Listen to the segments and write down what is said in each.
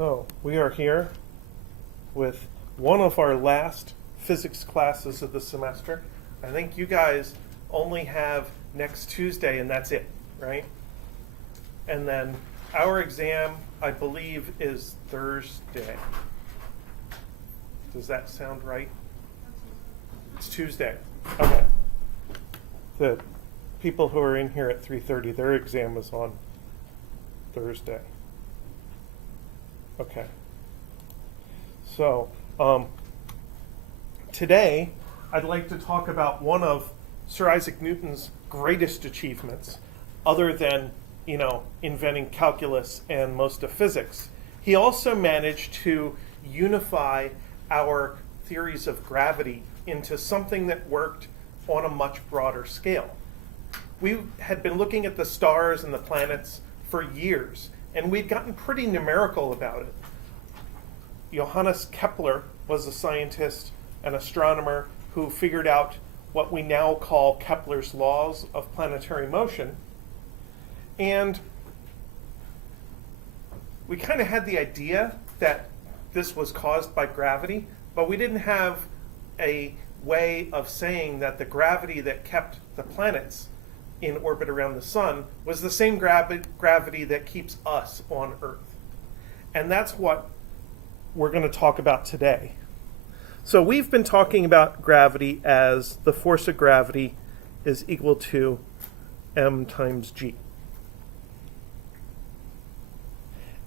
So we are here with one of our last physics classes of the semester. I think you guys only have next Tuesday and that's it, right? And then our exam, I believe, is Thursday. Does that sound right? It's Tuesday. Okay. The people who are in here at 3:30, their exam is on Thursday. Okay. So, today I'd like to talk about one of Sir Isaac Newton's greatest achievements, other than, inventing calculus and most of physics. He also managed to unify our theories of gravity into something that worked on a much broader scale. We had been looking at the stars and the planets for years, and we'd gotten pretty numerical about it. Johannes Kepler was a scientist, an astronomer, who figured out what we now call Kepler's laws of planetary motion. And we kind of had the idea that this was caused by gravity, but we didn't have a way of saying that the gravity that kept the planets in orbit around the sun was the same gravity that keeps us on Earth. And that's what we're going to talk about today. So we've been talking about gravity as the force of gravity is equal to m times g.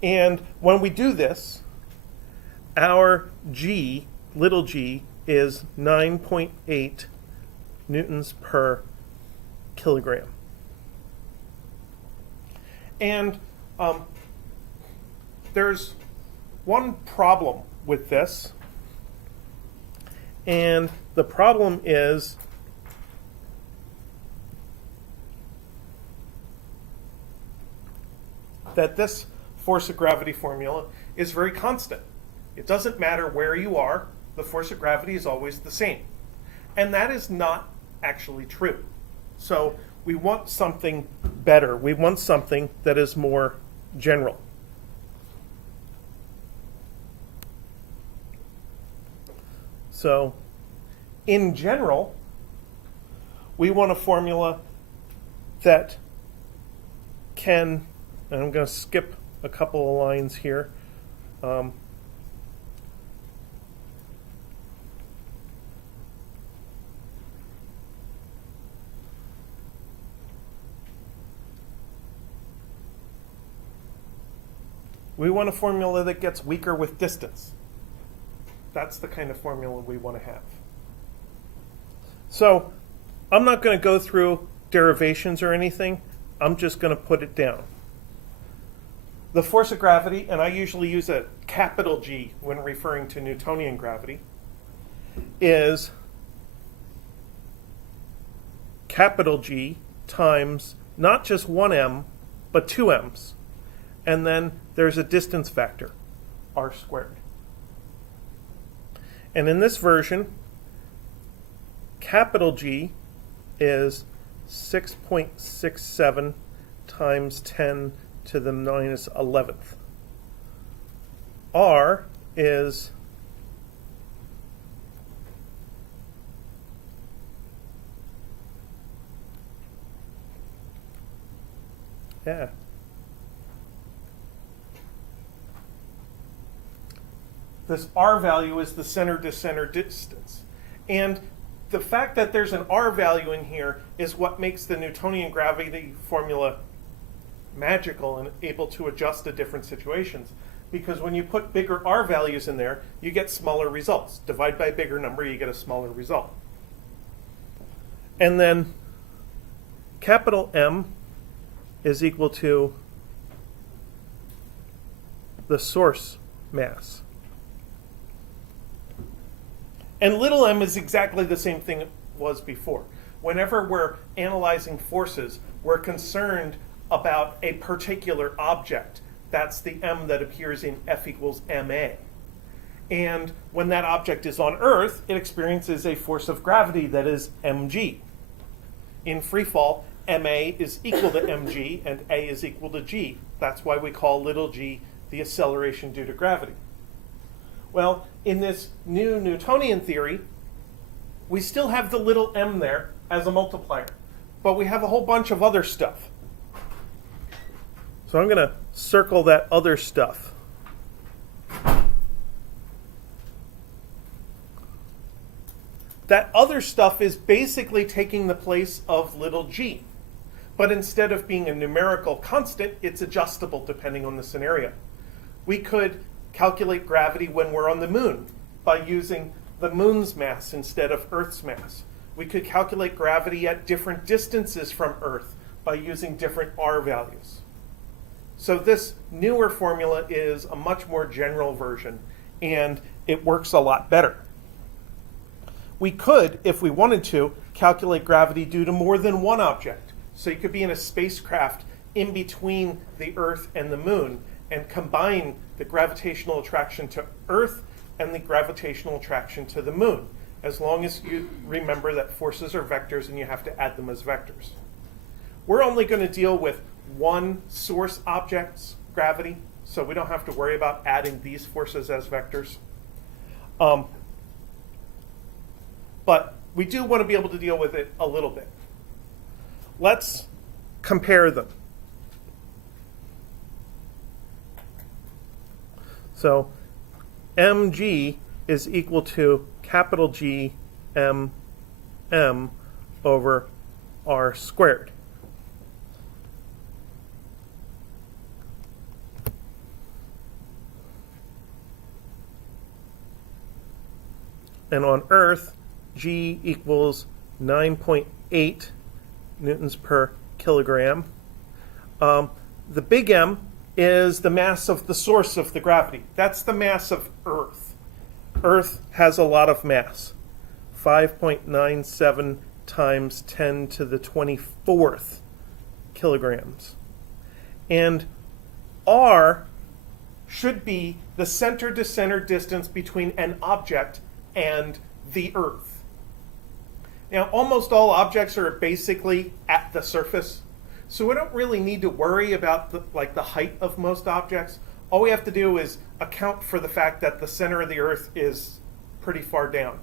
And when we do this, our g, little g, is 9.8 newtons per kilogram. And there's one problem with this, and the problem is that this force of gravity formula is very constant. It doesn't matter where you are, the force of gravity is always the same. And that is not actually true. So we want something better. We want something that is more general. So in general, we want a formula that can, and I'm going to skip a couple of lines here. We want a formula that gets weaker with distance. That's the kind of formula we want to have. So I'm not going to go through derivations or anything. I'm just going to put it down. The force of gravity, and I usually use a capital G when referring to Newtonian gravity, is capital G times not just 1m, but 2 m's. And then there's a distance factor, r squared. And in this version, capital G is 6.67 times 10 to the minus 11th. R is this R value is the center to center distance. And the fact that there's an R value in here is what makes the Newtonian gravity formula magical and able to adjust to different situations. Because when you put bigger R values in there, you get smaller results. Divide by a bigger number, you get a smaller result. And then capital M is equal to the source mass. And little m is exactly the same thing it was before. Whenever we're analyzing forces, we're concerned about a particular object. That's the m that appears in F equals ma. And when that object is on Earth, it experiences a force of gravity that is mg. In free fall, ma is equal to mg and a is equal to g. That's why we call little g the acceleration due to gravity. Well, in this new Newtonian theory, we still have the little m there as a multiplier, but we have a whole bunch of other stuff. So I'm going to circle that other stuff. That other stuff is basically taking the place of little g. But instead of being a numerical constant, it's adjustable depending on the scenario. We could calculate gravity when we're on the moon by using the moon's mass instead of Earth's mass. We could calculate gravity at different distances from Earth by using different r values. So this newer formula is a much more general version, and it works a lot better. We could, if we wanted to, calculate gravity due to more than one object. So you could be in a spacecraft in between the Earth and the moon and combine the gravitational attraction to Earth and the gravitational attraction to the moon, as long as you remember that forces are vectors and you have to add them as vectors. We're only going to deal with one source object's gravity, so we don't have to worry about adding these forces as vectors. But we do want to be able to deal with it a little bit. Let's compare them. So mg is equal to capital G m over r squared. And on Earth, G equals 9.8 newtons per kilogram. The big M is the mass of the source of the gravity. That's the mass of Earth. Earth has a lot of mass, 5.97 times 10 to the 24th kilograms. And R should be the center-to-center distance between an object and the Earth. Now, almost all objects are basically at the surface, so we don't really need to worry about the height of most objects. All we have to do is account for the fact that the center of the Earth is pretty far down.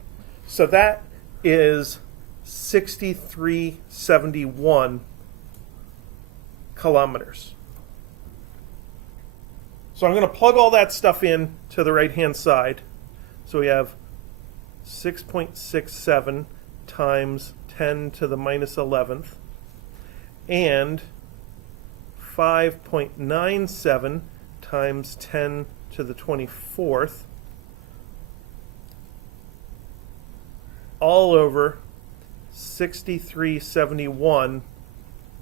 So that is 6371 kilometers. So I'm going to plug all that stuff in to the right-hand side. So we have 6.67 times 10 to the minus 11th and 5.97 times 10 to the 24th all over 6371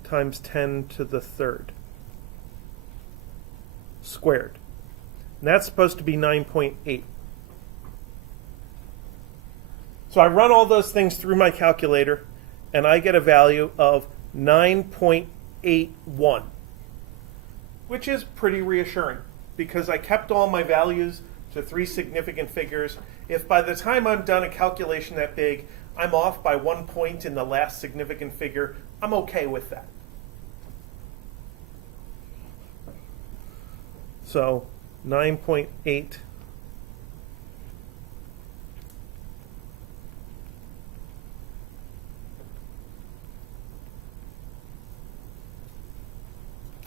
times 10 to the third squared. And that's supposed to be 9.8. So I run all those things through my calculator, and I get a value of 9.81, which is pretty reassuring because I kept all my values to 3 significant figures. If by the time I'm done a calculation that big, I'm off by 1 point in the last significant figure, I'm okay with that. So 9.8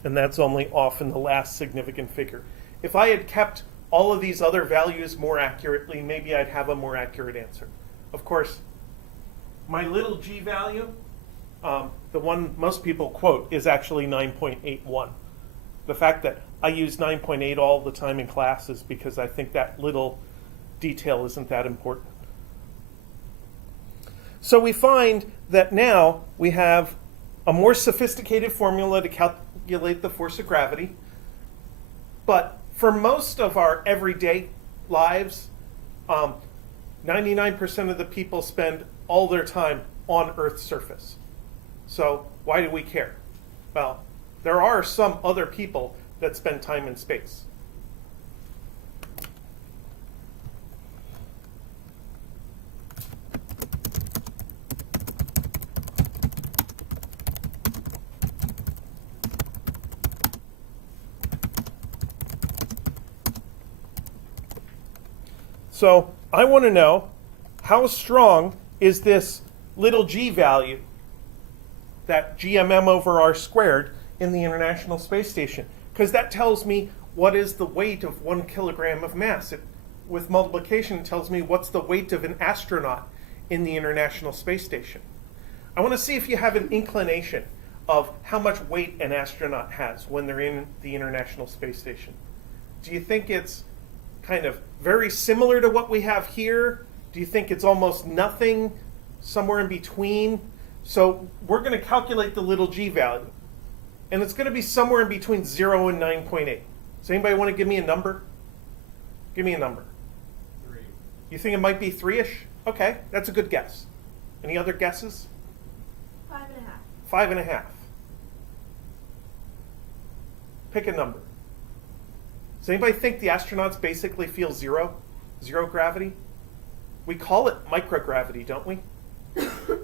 and that's only off in the last significant figure. If I had kept all of these other values more accurately, maybe I'd have a more accurate answer. Of course, my little g value, the one most people quote, is actually 9.81. The fact that I use 9.8 all the time in class is because I think that little detail isn't that important. So we find that now we have a more sophisticated formula to calculate the force of gravity. But for most of our everyday lives, 99% of the people spend all their time on Earth's surface. So why do we care? Well, there are some other people that spend time in space. So I want to know, how strong is this little g value, that GMM over r squared in the International Space Station? Because that tells me what is the weight of 1 kilogram of mass. With multiplication, it tells me what's the weight of an astronaut in the International Space Station. I want to see if you have an inclination of how much weight an astronaut has when they're in the International Space Station. Do you think it's kind of very similar to what we have here? Do you think it's almost nothing, somewhere in between? So we're going to calculate the little g value. And it's going to be somewhere in between 0 and 9.8. Does anybody want to give me a number? Give me a number. 3. You think it might be 3-ish? Okay, that's a good guess. Any other guesses? 5.5. 5.5. Pick a number. Does anybody think the astronauts basically feel zero gravity? We call it microgravity, don't we?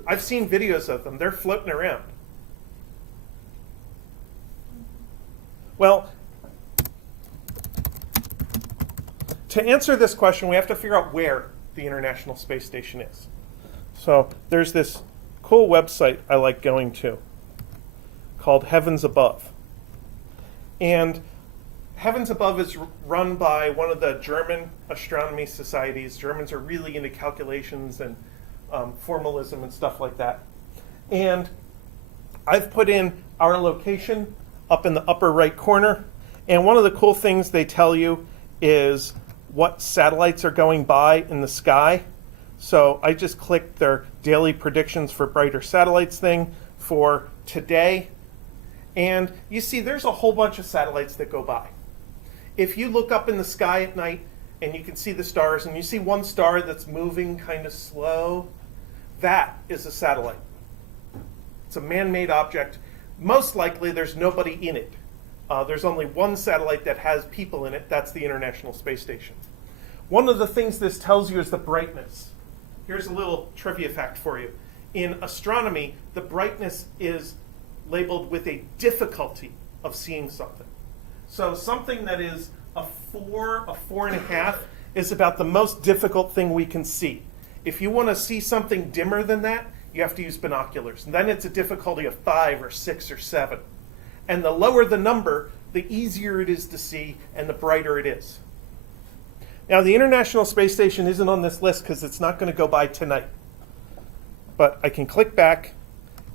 I've seen videos of them. They're floating around. Well, to answer this question, we have to figure out where the International Space Station is. So there's this cool website I like going to called Heavens Above. And Heavens Above is run by one of the German astronomy societies. Germans are really into calculations and formalism and stuff like that. And I've put in our location up in the upper right corner. And one of the cool things they tell you is what satellites are going by in the sky. So I just clicked their daily predictions for brighter satellites thing for today. And you see there's a whole bunch of satellites that go by. If you look up in the sky at night and you can see the stars and you see one star that's moving kind of slow, that is a satellite. It's a man-made object. Most likely there's nobody in it. There's only one satellite that has people in it. That's the International Space Station. One of the things this tells you is the brightness. Here's a little trivia fact for you. In astronomy, the brightness is labeled with a difficulty of seeing something. So something that is a 4, a 4.5 is about the most difficult thing we can see. If you want to see something dimmer than that, you have to use binoculars. And then it's a difficulty of 5 or 6 or 7. And the lower the number, the easier it is to see and the brighter it is. Now, the International Space Station isn't on this list because it's not going to go by tonight. But I can click back,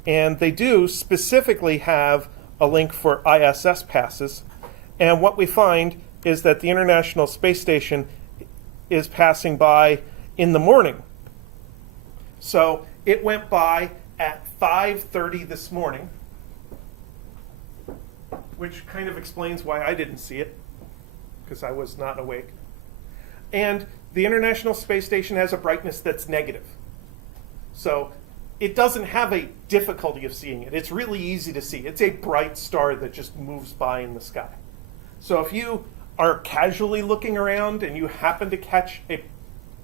and they do specifically have a link for ISS passes. And what we find is that the International Space Station is passing by in the morning. So it went by at 5:30 this morning, which kind of explains why I didn't see it, because I was not awake. And the International Space Station has a brightness that's negative. So it doesn't have a difficulty of seeing it. It's really easy to see. It's a bright star that just moves by in the sky. So if you are casually looking around and you happen to catch a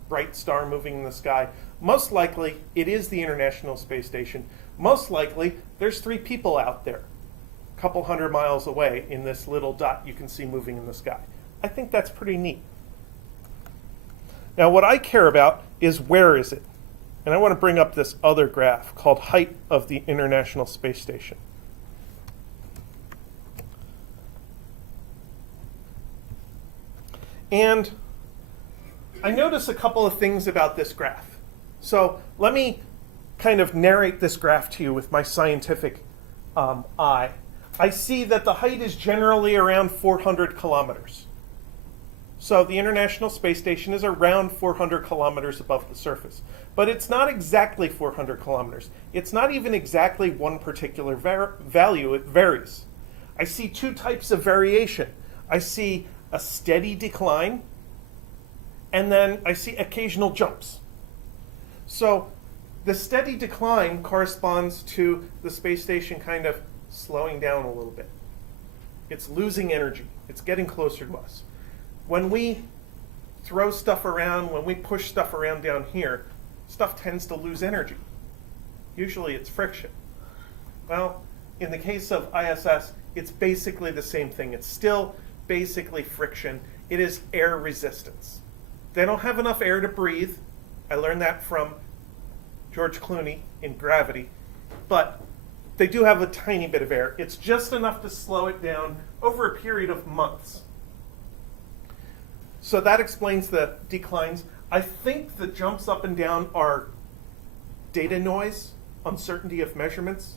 bright star moving in the sky, most likely it is the International Space Station. Most likely there's 3 people out there, a couple hundred miles away in this little dot you can see moving in the sky. I think that's pretty neat. Now what I care about is where is it? And I want to bring up this other graph called height of the International Space Station. And I notice a couple of things about this graph. So let me kind of narrate this graph to you with my scientific eye. I see that the height is generally around 400 kilometers. So the International Space Station is around 400 kilometers above the surface. But it's not exactly 400 kilometers. It's not even exactly one particular value. It varies. I see 2 types of variation. I see a steady decline, and then I see occasional jumps. So the steady decline corresponds to the space station kind of slowing down a little bit. It's losing energy. It's getting closer to us. When we throw stuff around, when we push stuff around down here, stuff tends to lose energy. Usually it's friction. Well, in the case of ISS, it's basically the same thing. It's still basically friction. It is air resistance. They don't have enough air to breathe. I learned that from George Clooney in Gravity. But they do have a tiny bit of air. It's just enough to slow it down over a period of months. So that explains the declines. I think the jumps up and down are data noise, uncertainty of measurements.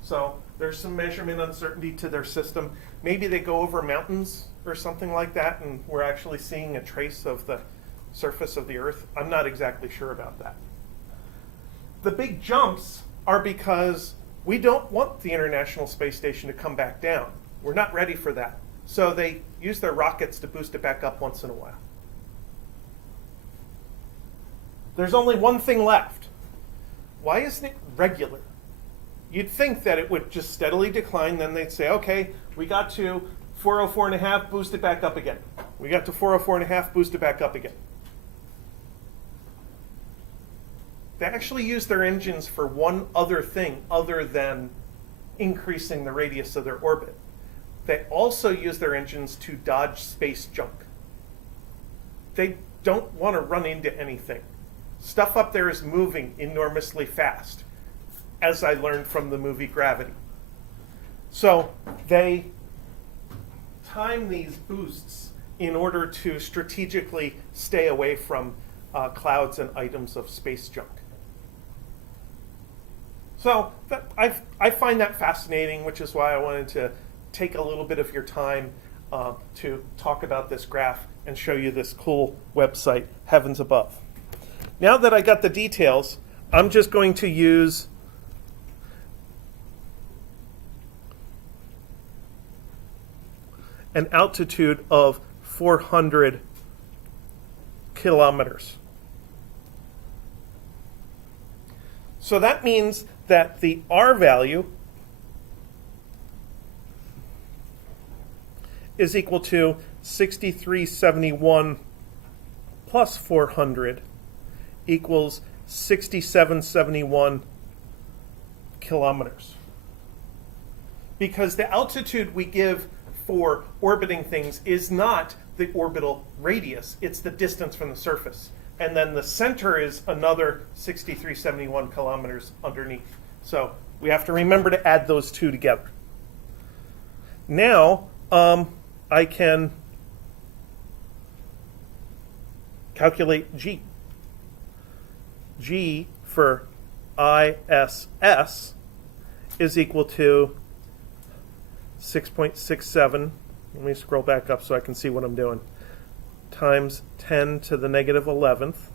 So there's some measurement uncertainty to their system. Maybe they go over mountains or something like that, and we're actually seeing a trace of the surface of the Earth. I'm not exactly sure about that. The big jumps are because we don't want the International Space Station to come back down. We're not ready for that. So they use their rockets to boost it back up once in a while. There's only one thing left. Why isn't it regular? You'd think that it would just steadily decline, then they'd say, okay, we got to 404.5, boost it back up again. We got to 404.5, boost it back up again. They actually use their engines for one other thing other than increasing the radius of their orbit. They also use their engines to dodge space junk. They don't want to run into anything. Stuff up there is moving enormously fast, as I learned from the movie Gravity. So they time these boosts in order to strategically stay away from clouds and items of space junk. So I find that fascinating, which is why I wanted to take a little bit of your time to talk about this graph and show you this cool website, Heavens Above. Now that I got the details, I'm just going to use an altitude of 400 kilometers. So that means that the R value is equal to 6371 plus 400 equals 6771 kilometers. Because the altitude we give for orbiting things is not the orbital radius, it's the distance from the surface. And then the center is another 6371 kilometers underneath. So we have to remember to add those two together. Now, I can calculate G. G for ISS is equal to 6.67. Let me scroll back up so I can see what I'm doing. Times 10 to the negative 11th.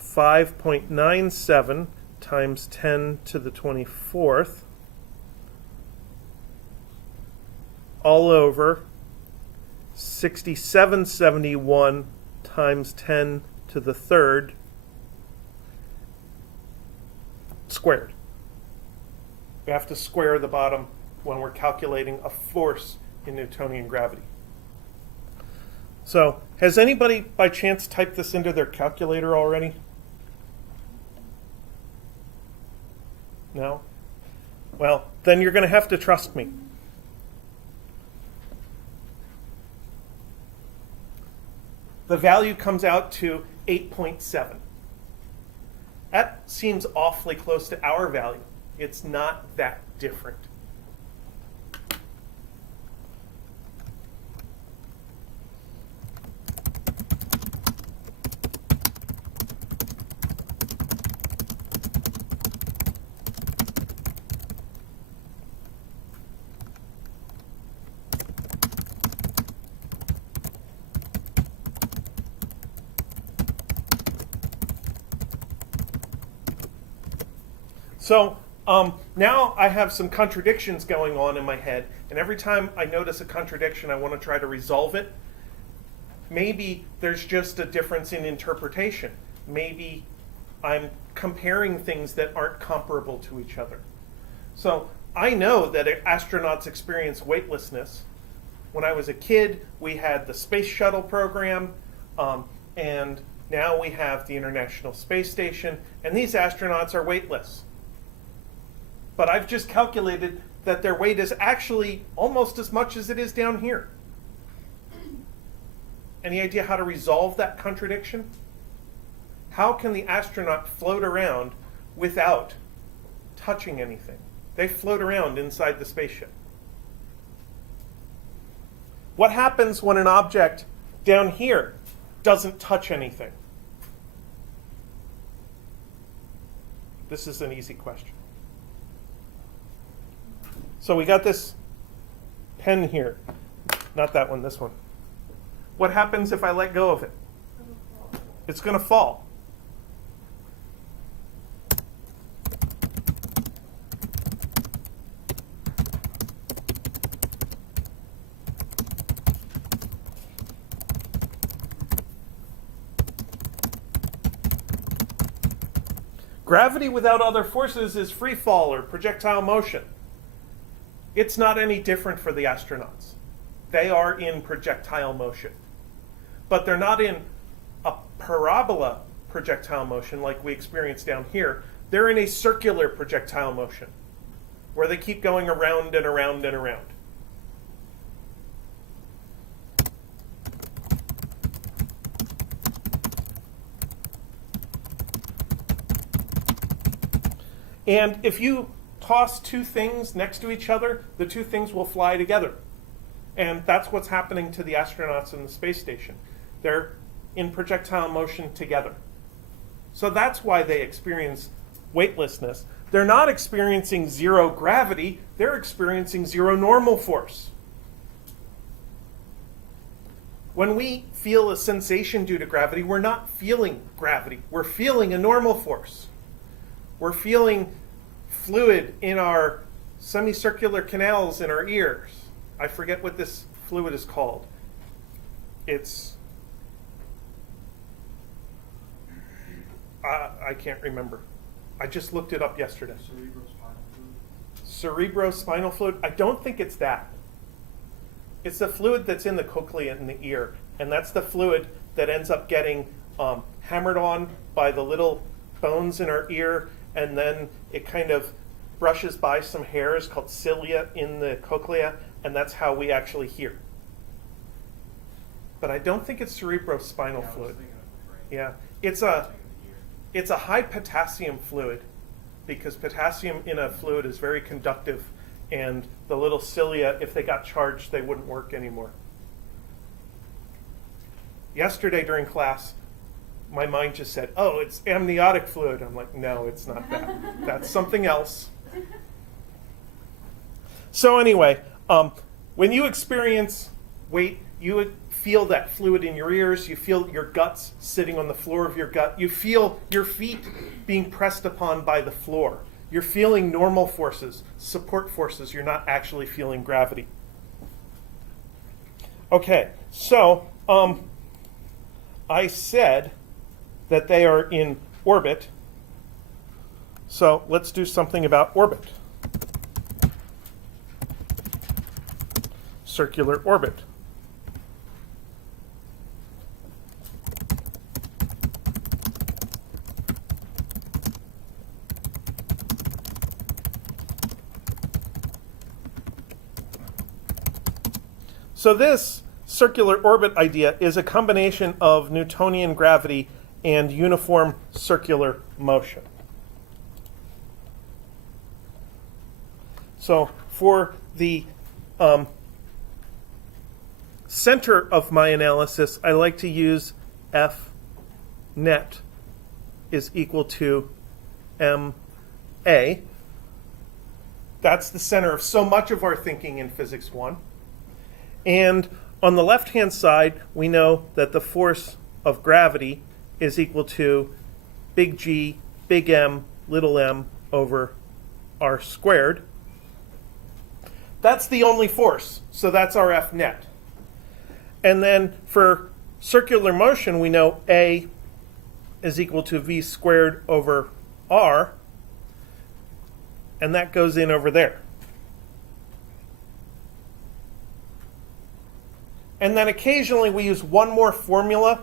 5.97 times 10 to the 24th. All over 6771 times 10 to the third squared. We have to square the bottom when we're calculating a force in Newtonian gravity. So, has anybody by chance typed this into their calculator already? No? Well, then you're going to have to trust me. The value comes out to 8.7. That seems awfully close to our value. It's not that different. So now I have some contradictions going on in my head, and every time I notice a contradiction, I want to try to resolve it. Maybe there's just a difference in interpretation. Maybe I'm comparing things that aren't comparable to each other. So I know that astronauts experience weightlessness. When I was a kid, we had the space shuttle program, and now we have the International Space Station, and these astronauts are weightless. But I've just calculated that their weight is actually almost as much as it is down here. Any idea how to resolve that contradiction? How can the astronaut float around without touching anything? They float around inside the spaceship. What happens when an object down here doesn't touch anything? This is an easy question. So we got this pen here. Not that one, this one. What happens if I let go of it? It's going to fall. Gravity without other forces is free fall or projectile motion. It's not any different for the astronauts. They are in projectile motion. But they're not in a parabola projectile motion like we experience down here. They're in a circular projectile motion where they keep going around and around and around. And if you toss two things next to each other, the two things will fly together. And that's what's happening to the astronauts in the space station. They're in projectile motion together. So that's why they experience weightlessness. They're not experiencing zero gravity, they're experiencing zero normal force. When we feel a sensation due to gravity, we're not feeling gravity. We're feeling a normal force. We're feeling fluid in our semicircular canals in our ears. I forget what this fluid is called. I can't remember. I just looked it up yesterday. Cerebrospinal fluid? I don't think it's that. It's the fluid that's in the cochlea in the ear, and that's the fluid that ends up getting hammered on by the little bones in our ear, and then it kind of brushes by some hairs called cilia in the cochlea, and that's how we actually hear. But I don't think it's cerebrospinal fluid. Yeah, it's a high potassium fluid, because potassium in a fluid is very conductive, and the little cilia, if they got charged, they wouldn't work anymore. Yesterday during class, my mind just said, oh, it's amniotic fluid. I'm like, no, it's not that. That's something else. So anyway, when you experience weight, you feel that fluid in your ears. You feel your guts sitting on the floor of your gut. You feel your feet being pressed upon by the floor. You're feeling normal forces, support forces. You're not actually feeling gravity. Okay, so I said that they are in orbit. So let's do something about orbit. Circular orbit. So this circular orbit idea is a combination of Newtonian gravity and uniform circular motion. So for the center of my analysis, I like to use F net is equal to ma. That's the center of so much of our thinking in Physics 1. And on the left-hand side, we know that the force of gravity is equal to big G, big M, little m over r squared. That's the only force, so that's our F net. And then for circular motion, we know A is equal to v squared over r, and that goes in over there. And then occasionally we use one more formula.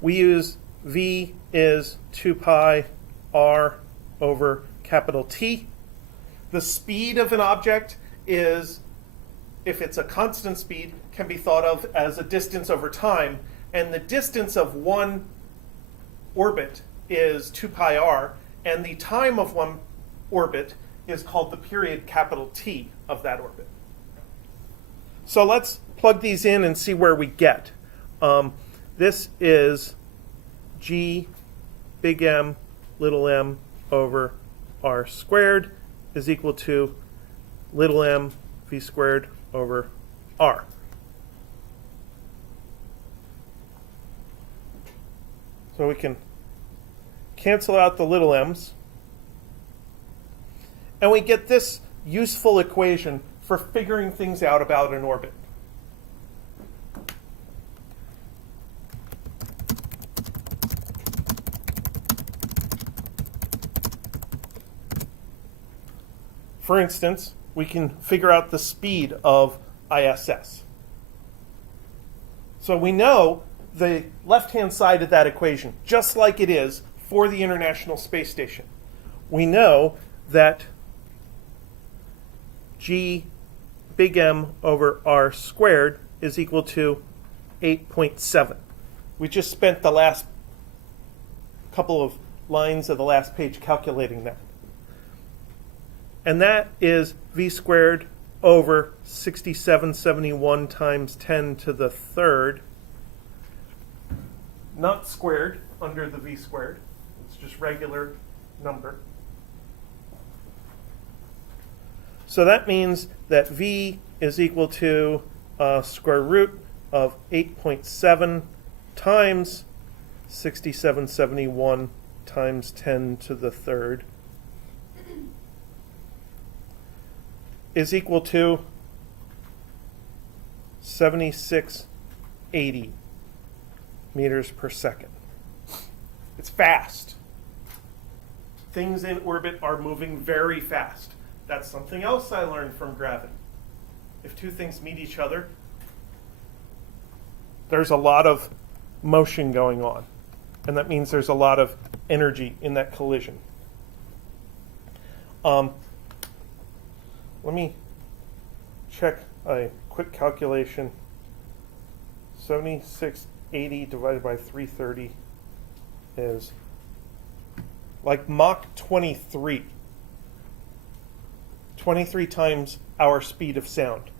We use v is 2 pi r over capital T. The speed of an object is, if it's a constant speed, can be thought of as a distance over time, and the distance of one orbit is 2 pi r, and the time of one orbit is called the period capital T of that orbit. So let's plug these in and see where we get. This is g big M little m over r squared is equal to little m v squared over r. So we can cancel out the little m's, and we get this useful equation for figuring things out about an orbit. For instance, we can figure out the speed of ISS. So we know the left-hand side of that equation, just like it is for the International Space Station. We know that g big M over r squared is equal to 8.7. We just spent the last couple of lines of the last page calculating that. And that is v squared over 6771 times 10 to the third, not squared under the v squared. It's just regular number. So that means that v is equal to square root of 8.7 times 6771 times 10 to the third is equal to 7680 meters per second. It's fast. Things in orbit are moving very fast. That's something else I learned from gravity. If two things meet each other, there's a lot of motion going on, and that means there's a lot of energy in that collision. Let me check a quick calculation. 7680 divided by 330 is like Mach 23. 23 times our speed of sound.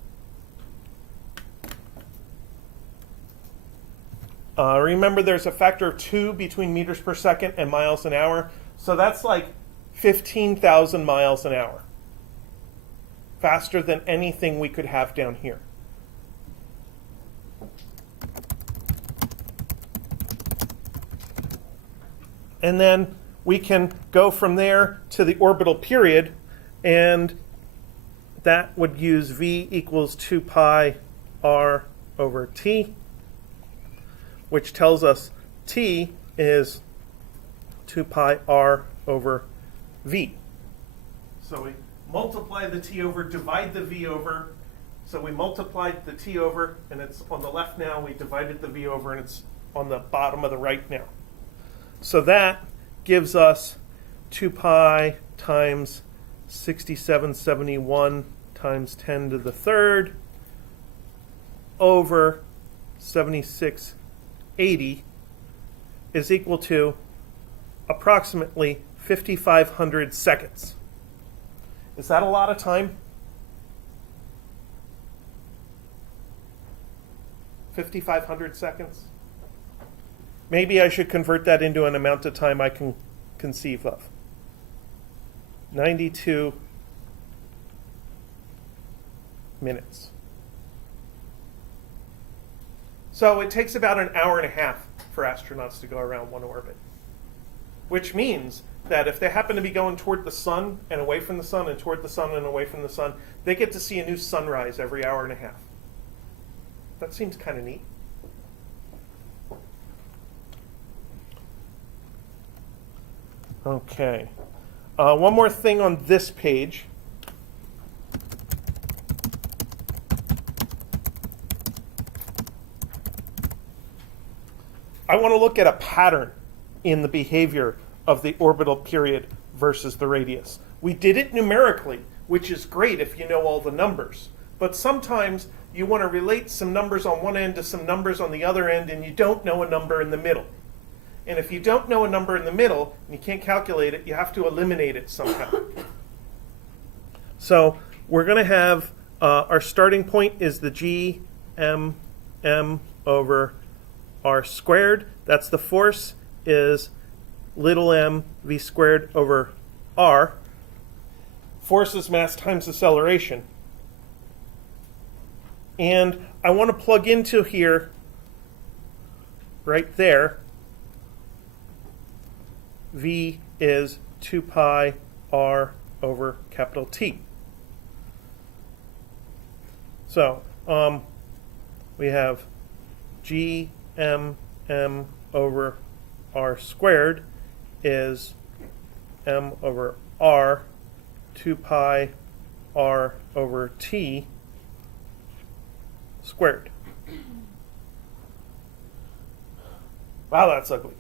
Remember, there's a factor of 2 between meters per second and miles an hour. So that's like 15,000 miles an hour. Faster than anything we could have down here. And then we can go from there to the orbital period, and that would use v equals 2 pi r over t, which tells us t is 2 pi r over v. So we multiply the t over, divide the v over. So we multiplied the t over, and it's on the left now. We divided the v over, and it's on the bottom of the right now. So that gives us 2 pi times 6771 times 10 to the third over 7680 is equal to approximately 5,500 seconds. Is that a lot of time? 5,500 seconds? Maybe I should convert that into an amount of time I can conceive of. 92 minutes. So it takes about an hour and a half for astronauts to go around one orbit, which means that if they happen to be going toward the sun and away from the sun and toward the sun and away from the sun, they get to see a new sunrise every hour and a half. That seems kind of neat. Okay. One more thing on this page. I want to look at a pattern in the behavior of the orbital period versus the radius. We did it numerically, which is great if you know all the numbers. But sometimes you want to relate some numbers on one end to some numbers on the other end, and you don't know a number in the middle. And if you don't know a number in the middle, and you can't calculate it, you have to eliminate it somehow. So we're going to have, our starting point is the g m over r squared. That's the force, is little m v squared over r. Force is mass times acceleration. And I want to plug into here, right there, v is 2 pi r over capital T. So we have g m over r squared is m over r, 2 pi r over T squared. Wow, that's ugly.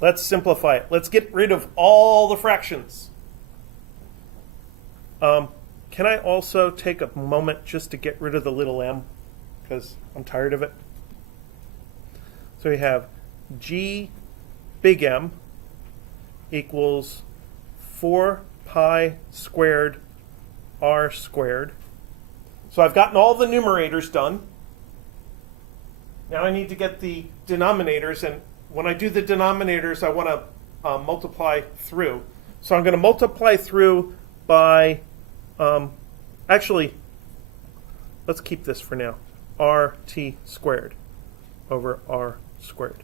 Let's simplify it. Let's get rid of all the fractions. Can I also take a moment just to get rid of the little m? Because I'm tired of it. So we have g big M equals 4 pi squared r squared. So I've gotten all the numerators done. Now I need to get the denominators, and when I do the denominators, I want to multiply through. So I'm going to multiply through by, actually, let's keep this for now, rt squared over r squared.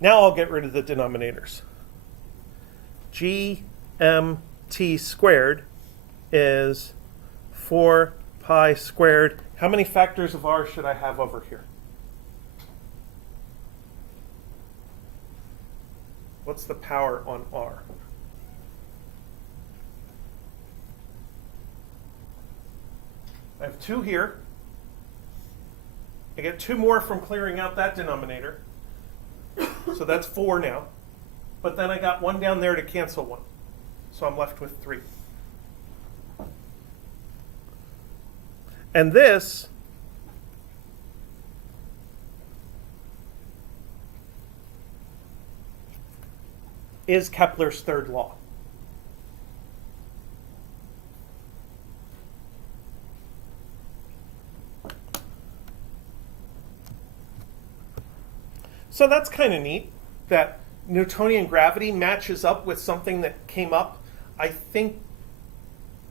Now I'll get rid of the denominators. GMT squared is 4 pi squared. How many factors of r should I have over here? What's the power on r? I have 2 here. I get 2 more from clearing out that denominator. So that's 4 now. But then I got 1 down there to cancel 1. So I'm left with 3. And this is Kepler's third law. So that's kind of neat that Newtonian gravity matches up with something that came up, I think,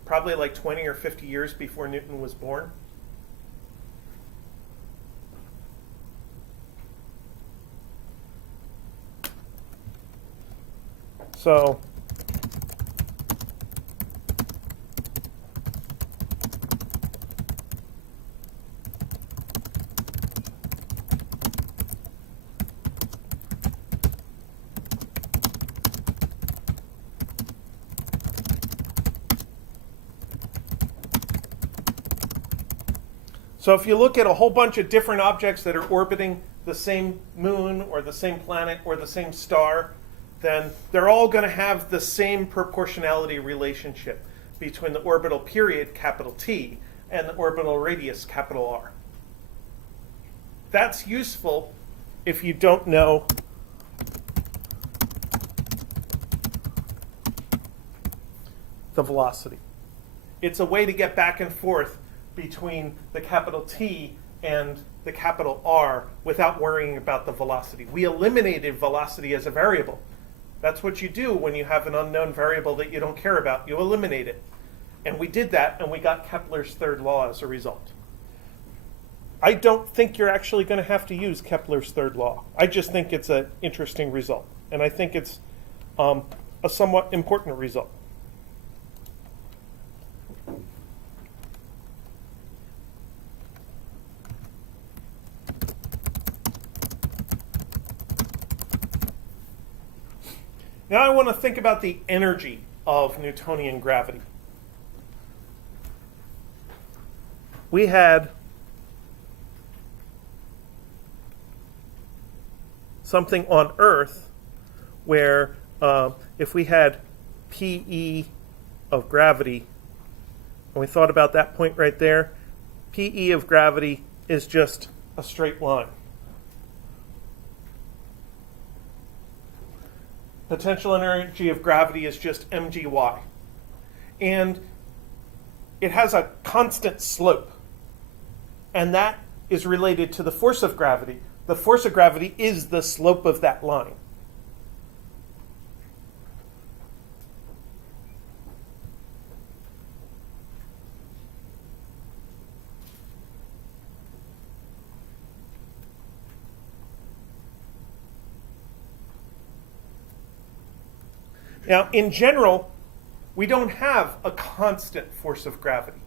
probably like 20 or 50 years before Newton was born. So if you look at a whole bunch of different objects that are orbiting the same moon or the same planet or the same star, then they're all going to have the same proportionality relationship between the orbital period, capital T, and the orbital radius, capital R. That's useful if you don't know the velocity. It's a way to get back and forth between the capital T and the capital R without worrying about the velocity. We eliminated velocity as a variable. That's what you do when you have an unknown variable that you don't care about. You eliminate it. And we did that, and we got Kepler's third law as a result. I don't think you're actually going to have to use Kepler's third law. I just think it's an interesting result. And I think it's a somewhat important result. Now I want to think about the energy of Newtonian gravity. We had something on Earth where if we had PE of gravity, and we thought about that point right there, PE of gravity is just a straight line. Potential energy of gravity is just mgy. And it has a constant slope. And that is related to the force of gravity. The force of gravity is the slope of that line. Now, in general, we don't have a constant force of gravity.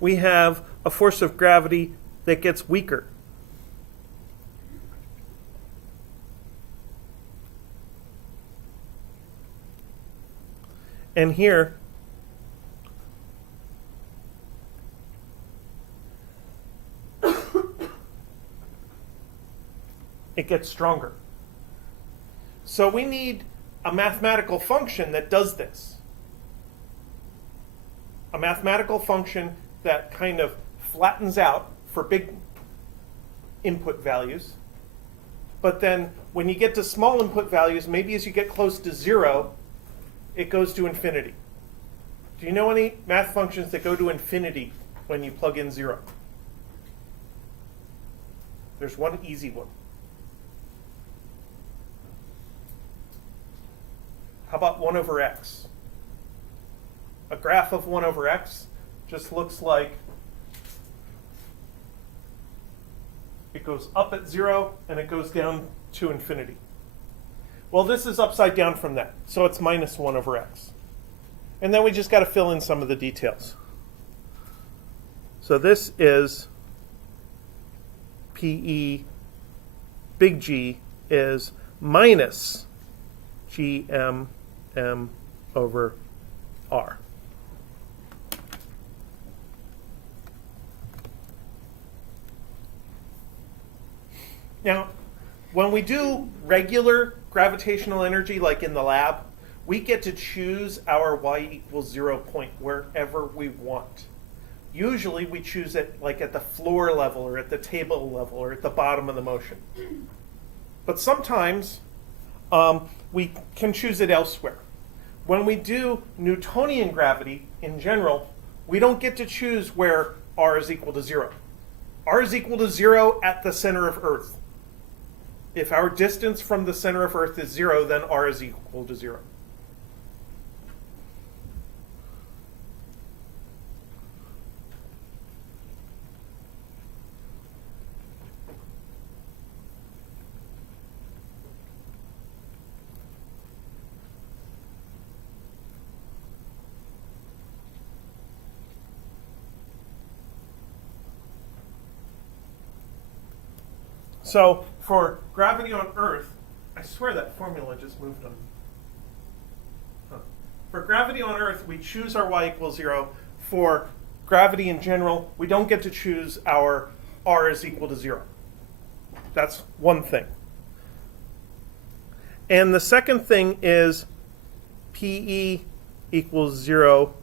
We have a force of gravity that gets weaker. And here, it gets stronger. So we need a mathematical function that does this. A mathematical function that kind of flattens out for big input values. But then when you get to small input values, maybe as you get close to 0, it goes to infinity. Do you know any math functions that go to infinity when you plug in 0? There's one easy one. How about 1 over x? A graph of 1 over x just looks like it goes up at 0 and it goes down to infinity. Well, this is upside down from that, so it's minus 1 over x. And then we just got to fill in some of the details. So this is PE big G is minus GM M over R. Now, when we do regular gravitational energy, like in the lab, we get to choose our y=0 point wherever we want. Usually we choose it like at the floor level or at the table level or at the bottom of the motion. But sometimes we can choose it elsewhere. When we do Newtonian gravity in general, we don't get to choose where r is equal to 0. R is equal to 0 at the center of Earth. If our distance from the center of Earth is 0, then r is equal to 0. So for gravity on Earth, I swear that formula just moved on. For gravity on Earth, we choose our y=0. For gravity in general, we don't get to choose our r is equal to 0. That's one thing. And the second thing is PE equals 0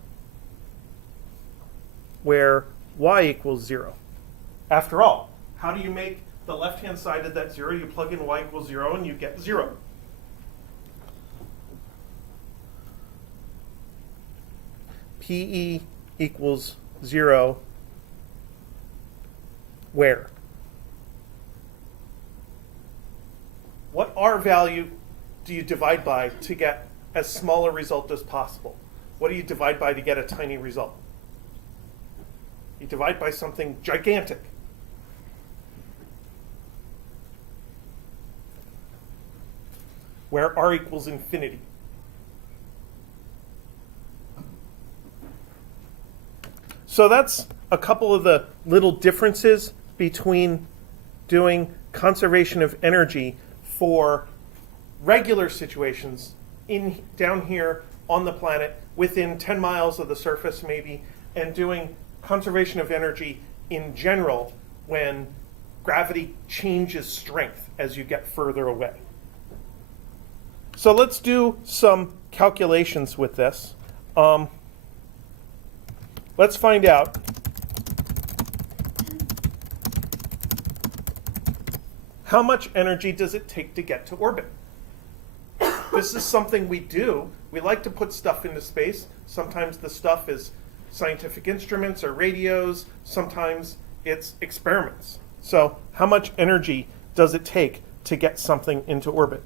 where y=0. After all, how do you make the left-hand side of that 0? You plug in y=0 and you get 0. PE equals 0 where? What r value do you divide by to get as small a result as possible? What do you divide by to get a tiny result? You divide by something gigantic. Where r equals infinity. So that's a couple of the little differences between doing conservation of energy for regular situations down here on the planet within 10 miles of the surface maybe, and doing conservation of energy in general when gravity changes strength as you get further away. So let's do some calculations with this. Let's find out how much energy does it take to get to orbit. This is something we do. We like to put stuff into space. Sometimes the stuff is scientific instruments or radios. Sometimes it's experiments. So how much energy does it take to get something into orbit?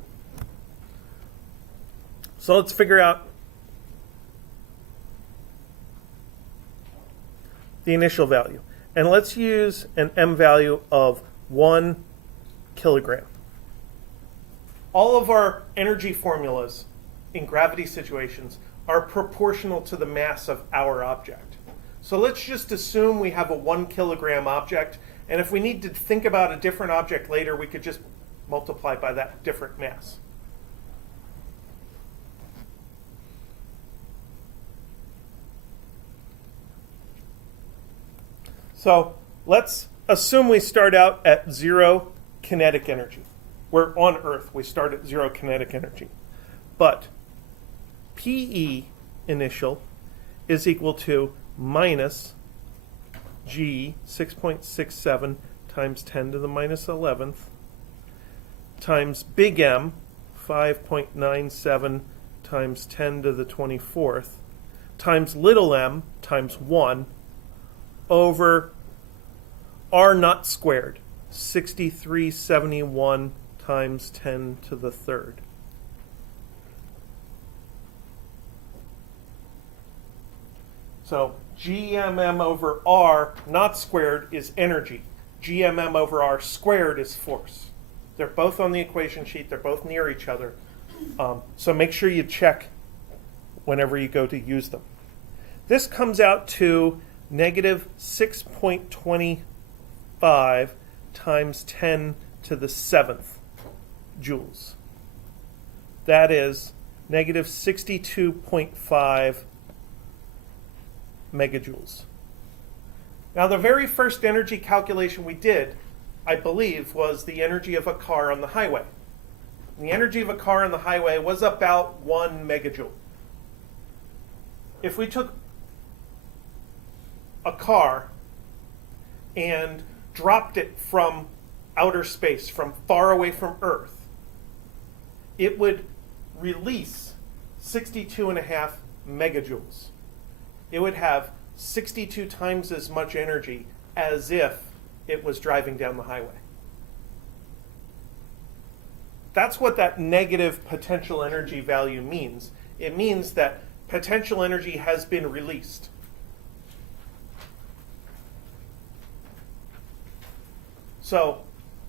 So let's figure out the initial value. And let's use an m value of 1 kilogram. All of our energy formulas in gravity situations are proportional to the mass of our object. So let's just assume we have a 1 kilogram object, and if we need to think about a different object later, we could just multiply by that different mass. So let's assume we start out at 0 kinetic energy. We're on Earth. We start at 0 kinetic energy. But PE initial is equal to minus G 6.67 times 10 to the minus 11th times big M 5.97 times 10 to the 24th times little m times 1 over R naught squared, 6371 times 10 to the third. So GMM over R naught squared is energy. GMM over R squared is force. They're both on the equation sheet. They're both near each other. So make sure you check whenever you go to use them. This comes out to negative 6.25 times 10 to the 7th joules. That is negative 62.5 megajoules. Now, the very first energy calculation we did, I believe, was the energy of a car on the highway. And the energy of a car on the highway was about 1 megajoule. If we took a car and dropped it from outer space, from far away from Earth, it would release 62.5 megajoules. It would have 62 times as much energy as if it was driving down the highway. That's what that negative potential energy value means. It means that potential energy has been released. So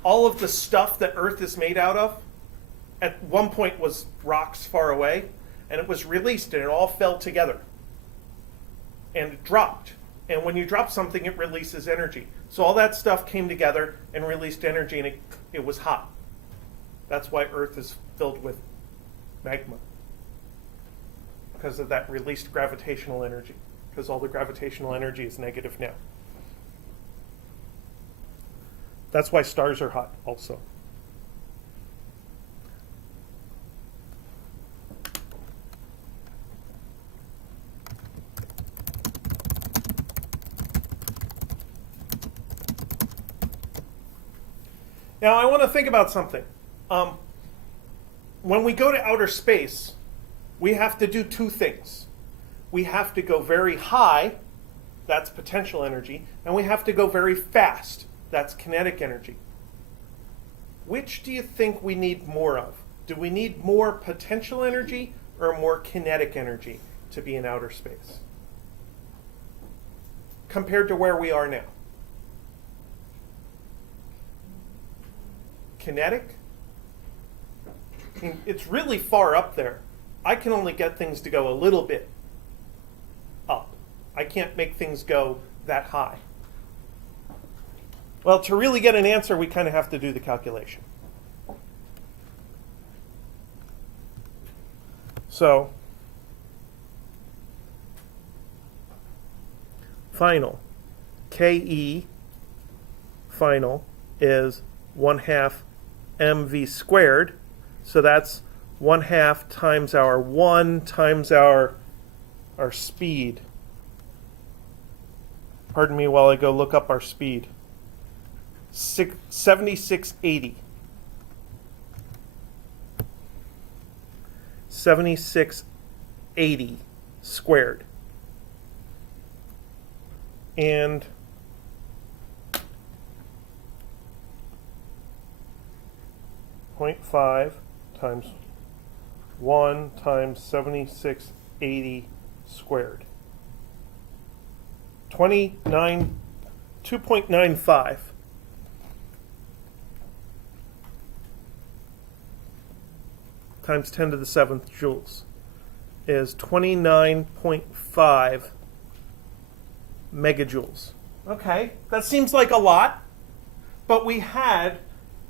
all of the stuff that Earth is made out of at one point was rocks far away, and it was released and it all fell together and it dropped. And when you drop something, it releases energy. So all that stuff came together and released energy, and it was hot. That's why Earth is filled with magma, because of that released gravitational energy, because all the gravitational energy is negative now. That's why stars are hot also. Now, I want to think about something. When we go to outer space, we have to do two things. We have to go very high, that's potential energy, and we have to go very fast, that's kinetic energy. Which do you think we need more of? Do we need more potential energy or more kinetic energy to be in outer space compared to where we are now? Kinetic? I mean, it's really far up there. I can only get things to go a little bit up. I can't make things go that high. Well, to really get an answer, we kind of have to do the calculation. So, final, KE final is 1/2 mv squared. So that's 1/2 times our 1 times our speed. Pardon me while I go look up our speed. 7680. 7680 squared. And .5 times 1 times 7680 squared. 2.95. Times 10 to the 7th joules is 29.5 megajoules. Okay, that seems like a lot, but we had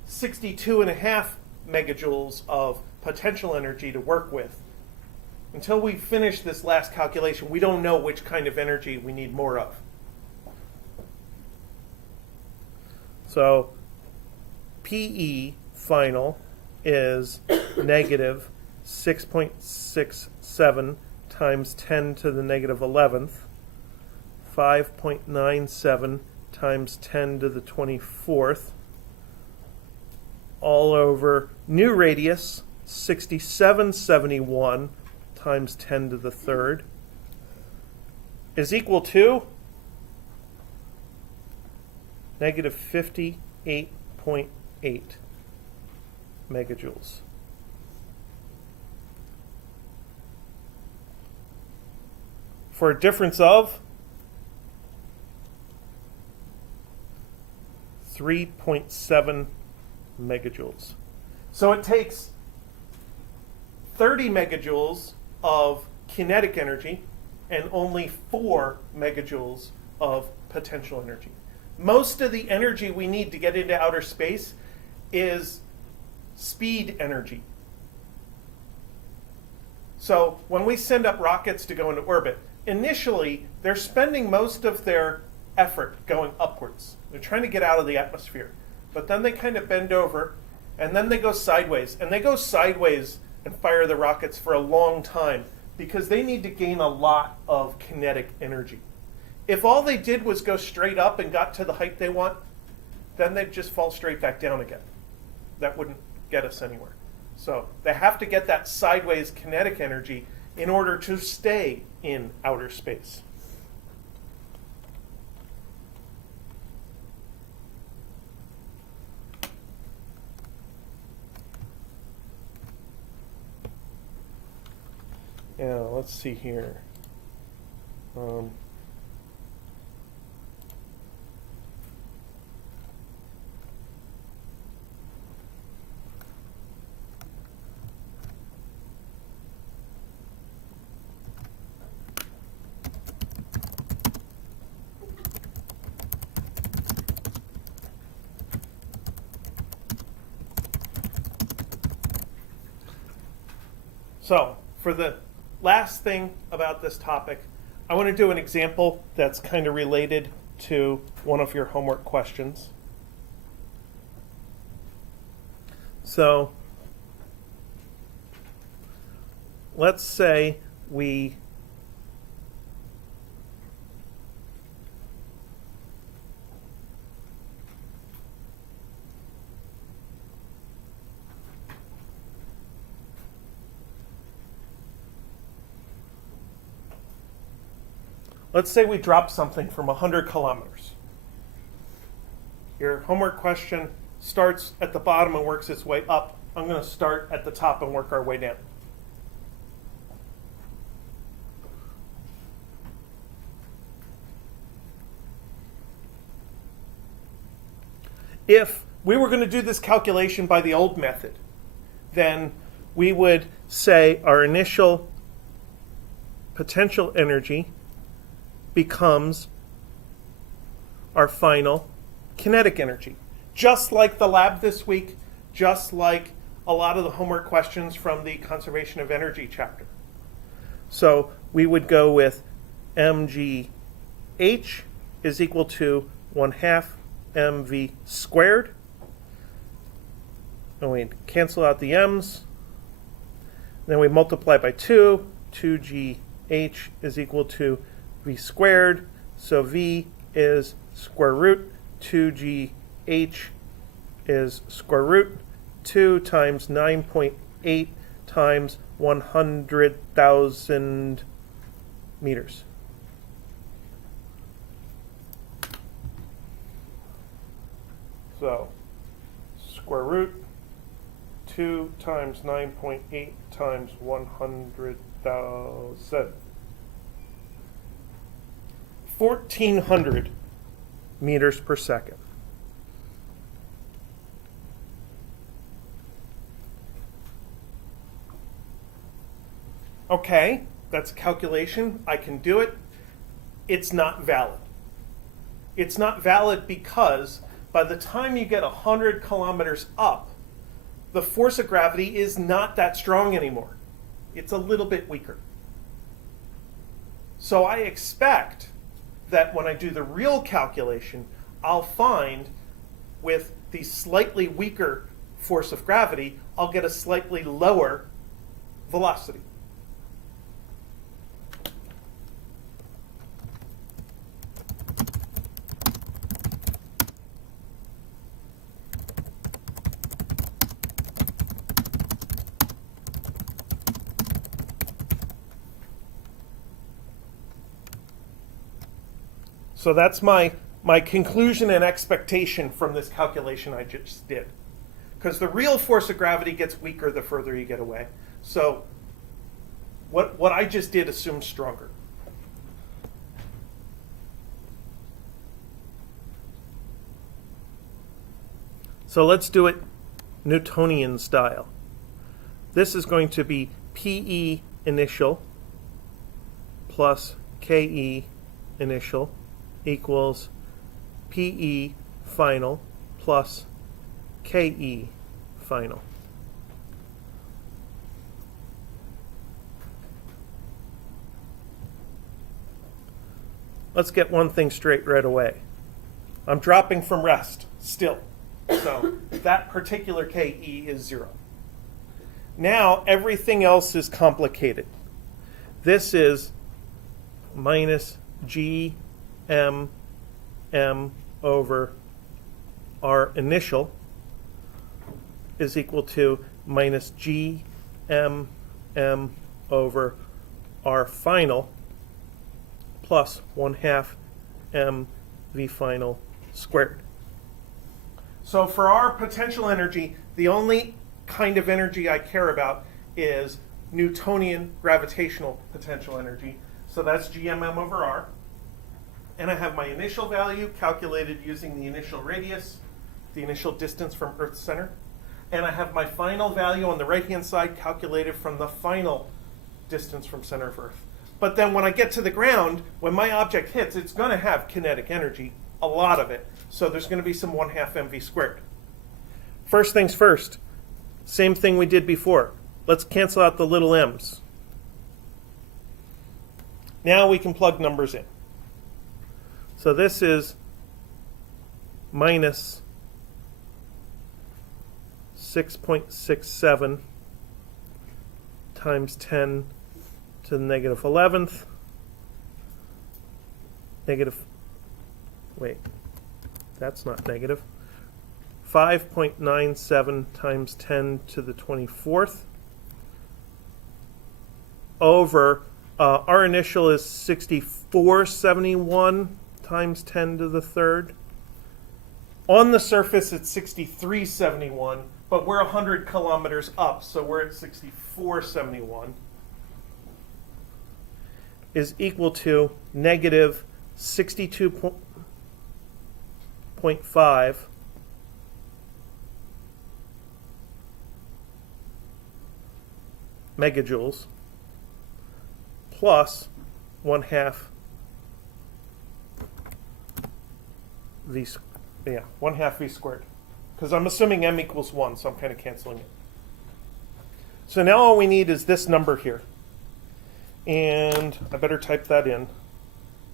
62.5 megajoules of potential energy to work with. Until we finish this last calculation, we don't know which kind of energy we need more of. So PE final is negative 6.67 times 10 to the negative 11th, 5.97 times 10 to the 24th, all over new radius, 6771 times 10 to the 3rd, is equal to negative 58.8 megajoules. For a difference of 3.7 megajoules. So it takes 30 megajoules of kinetic energy and only 4 megajoules of potential energy. Most of the energy we need to get into outer space is speed energy. So when we send up rockets to go into orbit, initially they're spending most of their effort going upwards. They're trying to get out of the atmosphere. But then they kind of bend over, and then they go sideways. And they go sideways and fire the rockets for a long time because they need to gain a lot of kinetic energy. If all they did was go straight up and got to the height they want, then they'd just fall straight back down again. That wouldn't get us anywhere. So they have to get that sideways kinetic energy in order to stay in outer space. Yeah, let's see here. So, for the last thing about this topic, I want to do an example that's kind of related to one of your homework questions. So, let's say we drop something from 100 kilometers. Your homework question starts at the bottom and works its way up. I'm going to start at the top and work our way down. If we were going to do this calculation by the old method, then we would say our initial potential energy becomes our final kinetic energy. Just like the lab this week, just like a lot of the homework questions from the conservation of energy chapter. So we would go with mgh is equal to 1/2 mv squared. And we'd cancel out the m's. Then we multiply by 2. 2gh is equal to v squared. So v is square root 2gh is square root 2 times 9.8 times 100,000 meters. So square root 2 times 9.8 times 100,000. 1,400 meters per second. Okay, that's a calculation. I can do it. It's not valid. It's not valid because by the time you get 100 kilometers up, the force of gravity is not that strong anymore. It's a little bit weaker. So I expect that when I do the real calculation, I'll find with the slightly weaker force of gravity, I'll get a slightly lower velocity. So that's my conclusion and expectation from this calculation I just did. Because the real force of gravity gets weaker the further you get away. So what I just did assumes stronger. So let's do it Newtonian style. This is going to be PE initial plus KE initial equals PE final plus KE final. Let's get one thing straight right away. I'm dropping from rest still. So that particular KE is 0. Now everything else is complicated. This is minus G M over R initial is equal to minus G M over R final plus 1/2 mv final squared. So for our potential energy, the only kind of energy I care about is Newtonian gravitational potential energy. So that's GMM over R. And I have my initial value calculated using the initial radius, the initial distance from Earth's center. And I have my final value on the right-hand side calculated from the final distance from center of Earth. But then when I get to the ground, when my object hits, it's going to have kinetic energy, a lot of it. So there's going to be some 1/2 mv squared. First things first, same thing we did before. Let's cancel out the little m's. Now we can plug numbers in. So this is minus 6.67 times 10 to the negative 11th. That's not negative. 5.97 times 10 to the 24th over, our initial is 6471 times 10 to the third. On the surface, it's 6371, but we're 100 kilometers up, so we're at 6471, is equal to negative 62.5 megajoules plus 1/2 v, 1/2 v squared. Because I'm assuming m equals 1, so I'm kind of canceling it. So now all we need is this number here. And I better type that in.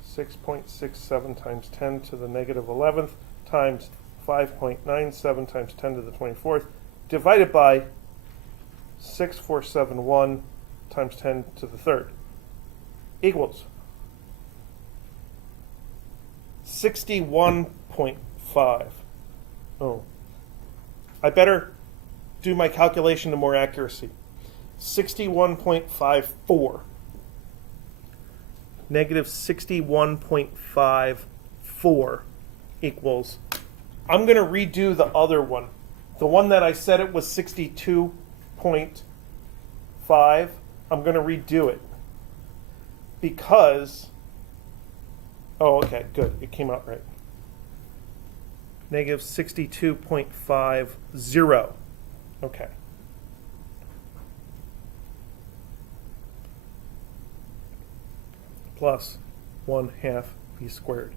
6.67 times 10 to the negative 11th times 5.97 times 10 to the 24th divided by 6471 times 10 to the third equals 61.5. Oh, I better do my calculation to more accuracy. 61.54. Negative 61.54 equals, I'm going to redo the other one. The one that I said it was 62.5, I'm going to redo it. Because, oh, okay, good. It came out right. Negative 62.50. Okay. Plus 1/2 v squared.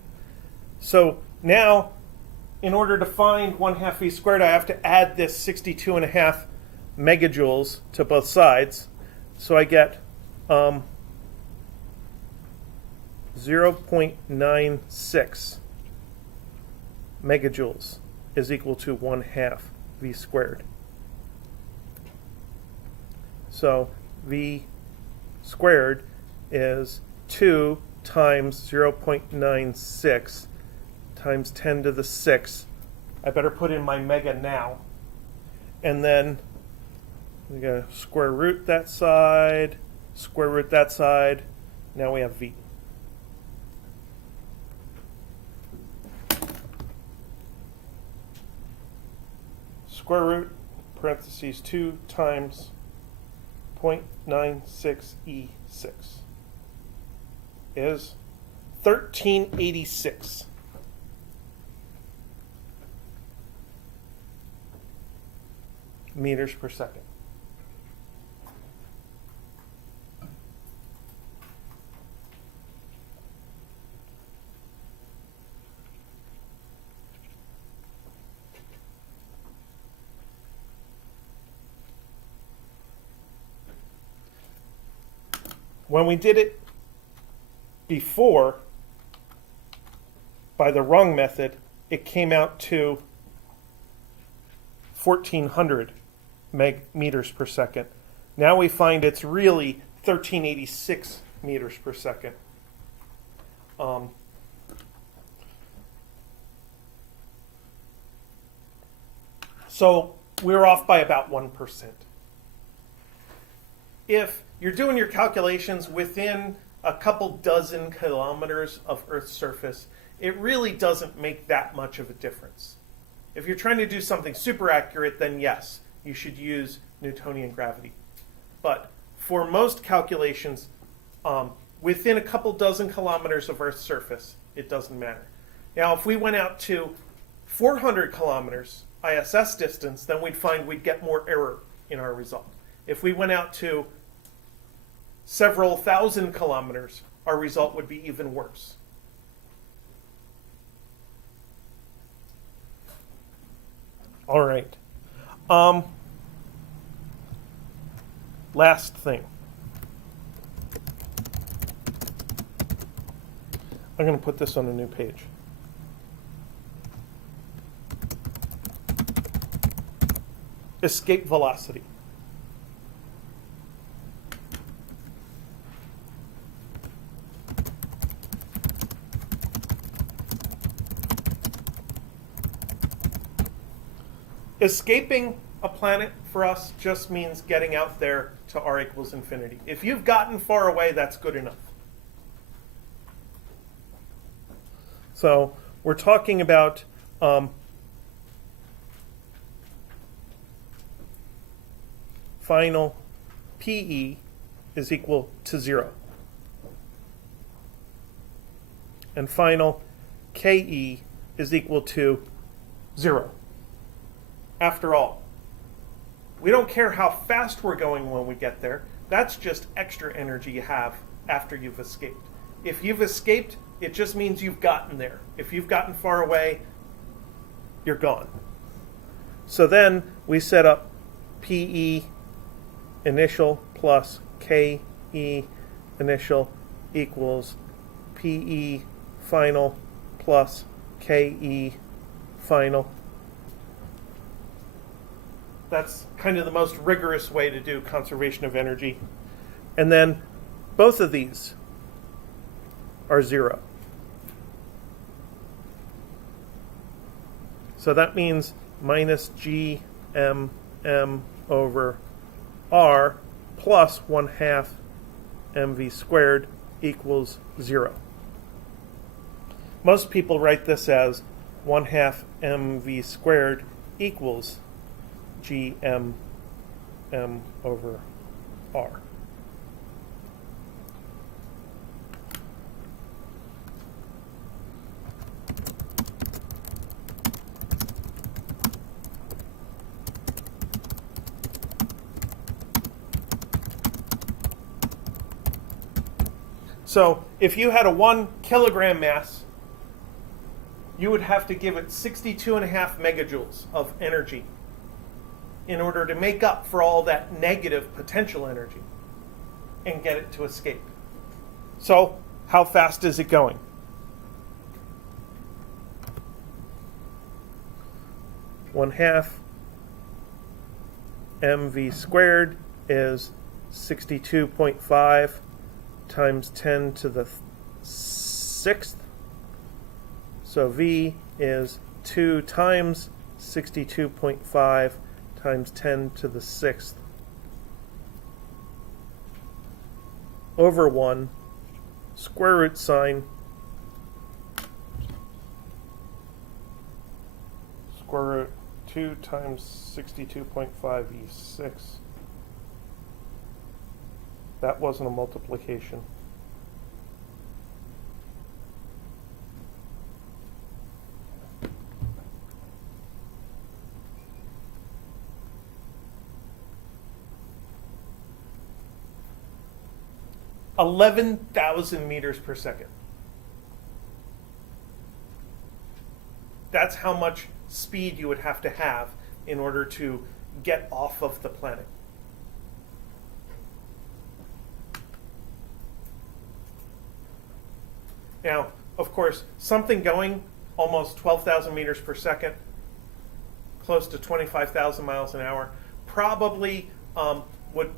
So now, in order to find 1/2 v squared, I have to add this 62.5 megajoules to both sides. So I get 0.96 megajoules is equal to 1/2 v squared. So v squared is 2 times 0.96 times 10 to the 6. I better put in my mega now. And then we got to square root that side, square root that side. Now we have v. Square root, parentheses, 2 times 0.96e6 is 1386. Meters per second. When we did it before, by the wrong method, it came out to 1,400 meters per second. Now we find it's really 1386 meters per second. So we're off by about 1%. If you're doing your calculations within a couple dozen kilometers of Earth's surface, it really doesn't make that much of a difference. If you're trying to do something super accurate, then yes, you should use Newtonian gravity. But for most calculations, within a couple dozen kilometers of Earth's surface, it doesn't matter. Now, if we went out to 400 kilometers ISS distance, then we'd find we'd get more error in our result. If we went out to several thousand kilometers, our result would be even worse. All right. Last thing. I'm going to put this on a new page. Escape velocity. Escaping a planet for us just means getting out there to r equals infinity. If you've gotten far away, that's good enough. So we're talking about final PE is equal to 0. And final KE is equal to 0. After all, we don't care how fast we're going when we get there. That's just extra energy you have after you've escaped. If you've escaped, it just means you've gotten there. If you've gotten far away, you're gone. So then we set up PE initial plus KE initial equals PE final plus KE final. That's kind of the most rigorous way to do conservation of energy. And then both of these are 0. So that means minus GMM over R plus 1/2 mv squared equals 0. Most people write this as 1/2 mv squared equals GMM over R. So if you had a 1 kilogram mass, you would have to give it 62.5 megajoules of energy in order to make up for all that negative potential energy and get it to escape. So how fast is it going? One half mv squared is 62.5 times 10 to the 6th. So V is 2 times 62.5 times 10 to the 6th over 1, square root sign, square root 2 times 62.5 E6. That wasn't a multiplication. $11,000 meters per second. That's how much speed you would have to have in order to get off of the planet. Now, of course, something going almost 12,000 meters per second, close to 25,000 miles an hour, probably would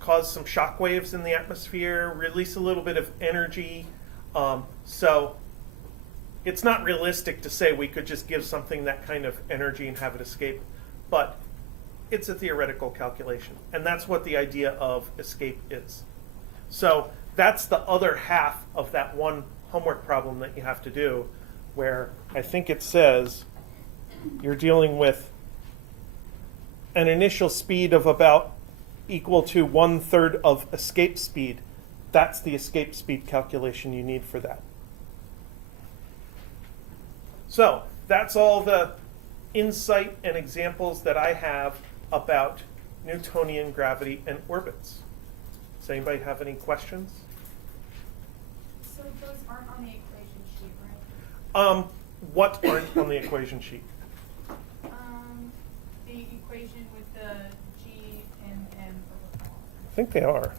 cause some shock waves in the atmosphere, release a little bit of energy. So it's not realistic to say we could just give something that kind of energy and have it escape, but it's a theoretical calculation, and that's what the idea of escape is. So that's the other half of that one homework problem that you have to do, where I think it says you're dealing with an initial speed of about equal to 1/3 of escape speed. That's the escape speed calculation you need for that. So that's all the insight and examples that I have about Newtonian gravity and orbits. Does anybody have any questions? So those aren't on the equation sheet, right? What aren't on the equation sheet? The equation with the G and M over R. I think they are.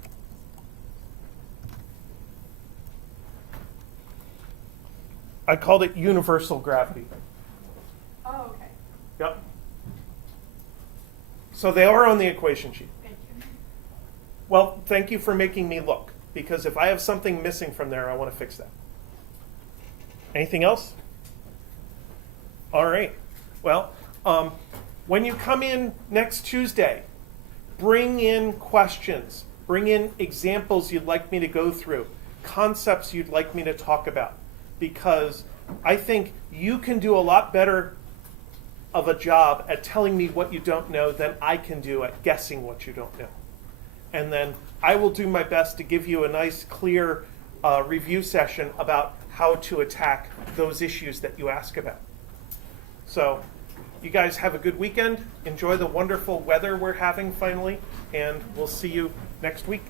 I called it universal gravity. Oh, okay. Yep. So they are on the equation sheet. Thank you. Well, thank you for making me look, because if I have something missing from there, I want to fix that. Anything else? All right. Well, when you come in next Tuesday, bring in questions. Bring in examples you'd like me to go through, concepts you'd like me to talk about, because I think you can do a lot better of a job at telling me what you don't know than I can do at guessing what you don't know. And then I will do my best to give you a nice, clear review session about how to attack those issues that you ask about. So you guys have a good weekend. Enjoy the wonderful weather we're having finally, and we'll see you next week.